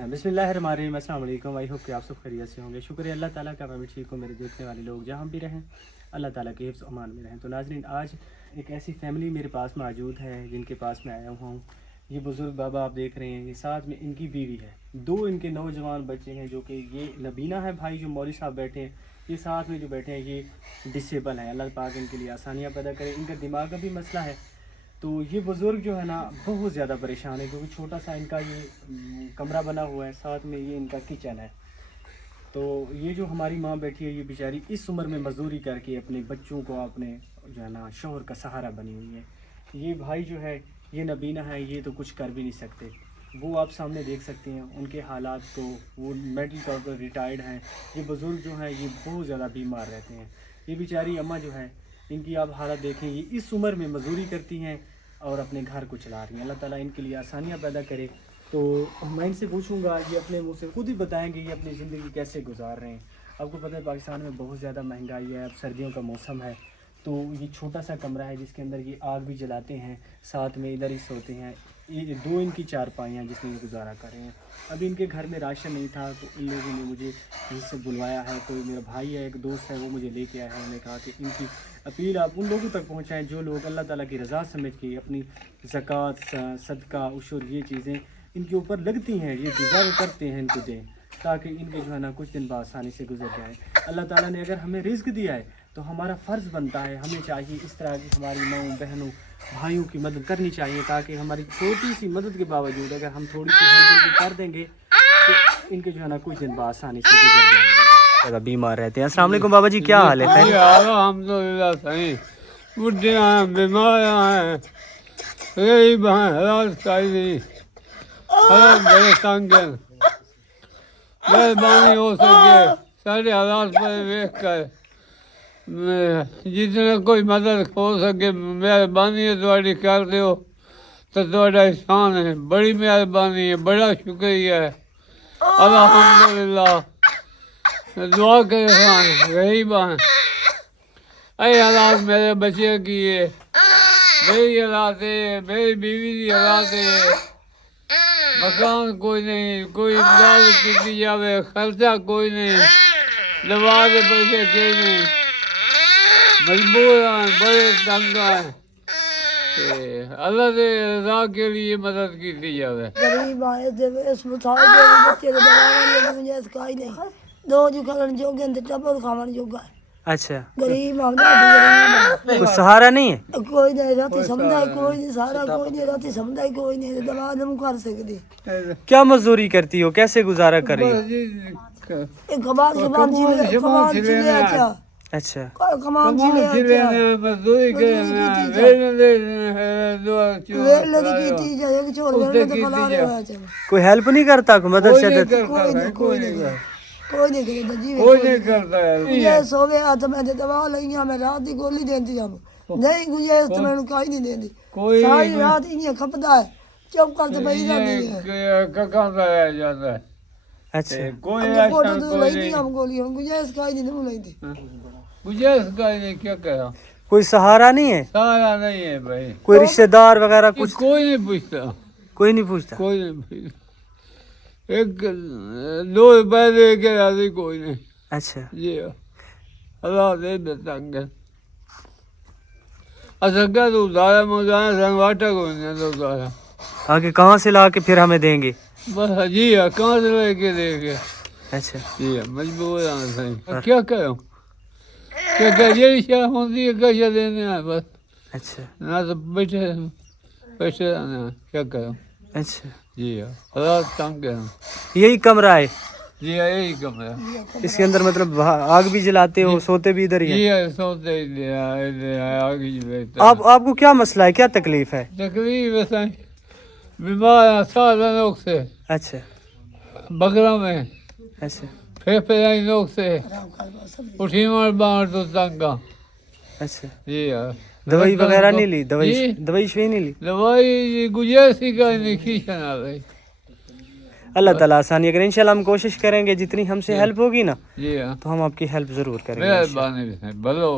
हैं। बिस्मिल्लाहिर्रहमानिर्रहीम, अस्सलाम वालेकुम। आई होप कि आप सब खैरियत से होंगे। शुक्र है अल्लाह ताला का, मैं भी ठीक हूँ। मेरे देखने वाले लोग जहाँ भी रहें अल्लाह ताला के हिफ्ज़ अमान में रहें। तो नाज़रीन, आज एक ऐसी फैमिली मेरे पास मौजूद है जिनके पास मैं आया हुआ हूँ। ये बुज़ुर्ग बाबा आप देख रहे हैं, ये साथ में इनकी बीवी है, दो इनके नौजवान बच्चे हैं, जो कि ये नबीना है भाई जो मौलवी साहब बैठे हैं, ये साथ में जो बैठे हैं ये डिसेबल हैं। अल्लाह पाक इनके लिए आसानियाँ पैदा करे। इनका दिमाग का भी मसला है। तो ये बुज़ुर्ग जो है ना बहुत ज़्यादा परेशान है, क्योंकि छोटा सा इनका ये कमरा बना हुआ है, साथ में ये इनका किचन है। तो ये जो हमारी माँ बैठी है, ये बेचारी इस उम्र में मजदूरी करके अपने बच्चों को, अपने जो है ना शौहर का सहारा बनी हुई है। ये भाई जो है, ये नबीना है, ये तो कुछ कर भी नहीं सकते। वो आप सामने देख सकते हैं उनके हालात, तो वो मेडिकल तौर पर रिटायर्ड हैं। ये बुज़ुर्ग जो हैं ये बहुत ज़्यादा बीमार रहते हैं। ये बेचारी अम्मा जो है, इनकी आप हालत देखें, ये इस उम्र में मजदूरी करती हैं और अपने घर को चला रही हैं। अल्लाह ताला इनके लिए आसानियाँ पैदा करे। तो मैं इनसे पूछूंगा, ये अपने मुंह से खुद ही बताएंगे ये अपनी ज़िंदगी कैसे गुजार रहे हैं। आपको पता है पाकिस्तान में बहुत ज़्यादा महंगाई है, अब सर्दियों का मौसम है, तो ये छोटा सा कमरा है जिसके अंदर ये आग भी जलाते हैं, साथ में इधर ही सोते हैं। ये दो इनकी चारपाइयाँ जिसमें ये गुजारा कर रहे हैं। अभी इनके घर में राशन नहीं था, तो इन लोगों ने मुझे कहीं से बुलवाया है। कोई मेरा भाई है, एक दोस्त है, वो मुझे लेके आया है। उन्होंने कहा कि इनकी अपील आप उन लोगों तक पहुँचाएँ जो लोग अल्लाह ताला की रज़ा समझ के अपनी ज़कात, सदका, उशर, ये चीज़ें इनके ऊपर लगती हैं, ये डिज़र्व करते हैं, इनको दें, ताकि इनके जो है ना कुछ दिन आसानी से गुजर जाए। अल्लाह ताला ने अगर हमें रिज़्क दिया है तो हमारा फ़र्ज़ बनता है, हमें चाहिए इस तरह की हमारी माँओं, बहनों, भाइयों की मदद करनी चाहिए, ताकि हमारी छोटी सी मदद के बावजूद अगर हम थोड़ी सी हेल्प कर देंगे तो इनके जो है ना कुछ दिन आसानी से गुजर जाएंगे। ज़्यादा बीमार रहते हैं। अस्सलाम वालेकुम बाबा जी, क्या हाल है? अल्हम्दुलिल्लाह सही। बुढ़े हैं, बीमार हैं, गरीब हैं, हालात नहीं, हालात बड़े तंग हैं। मेहरबानी हो सके सारे हालात पर देख कर जितना कोई मदद हो सके मेहरबानी है तुम्हारी कर दो, तो तुम्हारा एहसान है, बड़ी मेहरबानी है, बड़ा शुक्रिया है। अल्हम्दुलिल्लाह दुआ के गरीब हैं। ऐ हालात मेरे बच्चे की है, मेरी हालात है, मेरी बीवी की हालात है। मकान कोई नहीं, कोई इमदाद की जाए, खर्चा कोई नहीं, दवा के पैसे कोई नहीं, मजबूर हैं, बड़े तंग हैं। अल्लाह के रज़ा के लिए मदद की जाए। गरीब आए इस मुसाए बच्चे दवा गुंजाइश काई नहीं, दो जो खाने जोगे ते टबर खावन जोगा। अच्छा, गरीब हम कोई सहारा नहीं है? कोई नहीं, राती समझाई कोई नहीं, सारा कोई नहीं, राती समझाई कोई नहीं, दवा नहीं कर सकती। क्या मजदूरी करती हो, कैसे गुजारा कर रही हो? एक कमान छिले अच्छा, अच्छा, कमान छिले मजदूरी की जाए कि छोड़ दे तो फला रहा है। कोई हेल्प नहीं करता, कोई मदद कोई नहीं करता जी, कोई नहीं करता है। ये सोवे हाथ में दवा लईया, मैं रात की गोली देती हूं, नहीं गुंजाइश तो मैं काई नहीं देती, सारी रात इन्हें खपदा है, चुप कर तो बैठ जाती है, कहाँ जाता है। अच्छा, कोई फोटो तो लईती हम गोली, हम गुंजाइश काई नहीं लईती। गुंजाइश का नहीं, क्या करा, कोई सहारा नहीं है? सारा नहीं है भाई, कोई रिश्तेदार वगैरह कुछ? कोई नहीं पूछता, कोई नहीं पूछता? कोई नहीं पूछता, एक दो रुपए दे के राजी कोई नहीं। अच्छा जी अल्लाह दे तंग है। अच्छा क्या तो उधारा मुझाना संगवाटा को नहीं तो उधारा आगे कहाँ से ला के फिर हमें देंगे? बस जी है, कहाँ से लेके देंगे। अच्छा, जी है, मजबूर हैं सही, क्या करूँ, क्या ये क्या होती है, कैसे देने हैं बस। अच्छा, ना तो बैठे बैठे रहना है, क्या करूँ। अच्छा, जी हाँ, हालात तंग है। यही कमरा है? जी हाँ, यही कमरा। इसके अंदर मतलब आग भी जलाते हो, सोते भी इधर ही जी है? हाँ, सोते आगे आपको क्या मसला है, क्या तकलीफ है? तकलीफ है सही, बीमार हैं सारा लोग से, अच्छा, बकरा में अच्छा, फेफड़े लोग से, उठी मार बाहर तो तंगा। अच्छा, जी हाँ, दवाई वगैरह नहीं ली? दवाई शवाई नहीं ली? दवाई गुजर सी का नहीं खींचन आ रही। अल्लाह ताला आसानी करें। इंशाल्लाह हम कोशिश करेंगे जितनी हमसे हेल्प होगी ना, जी हाँ, तो हम आपकी हेल्प ज़रूर करेंगे। मेहरबानी भलो।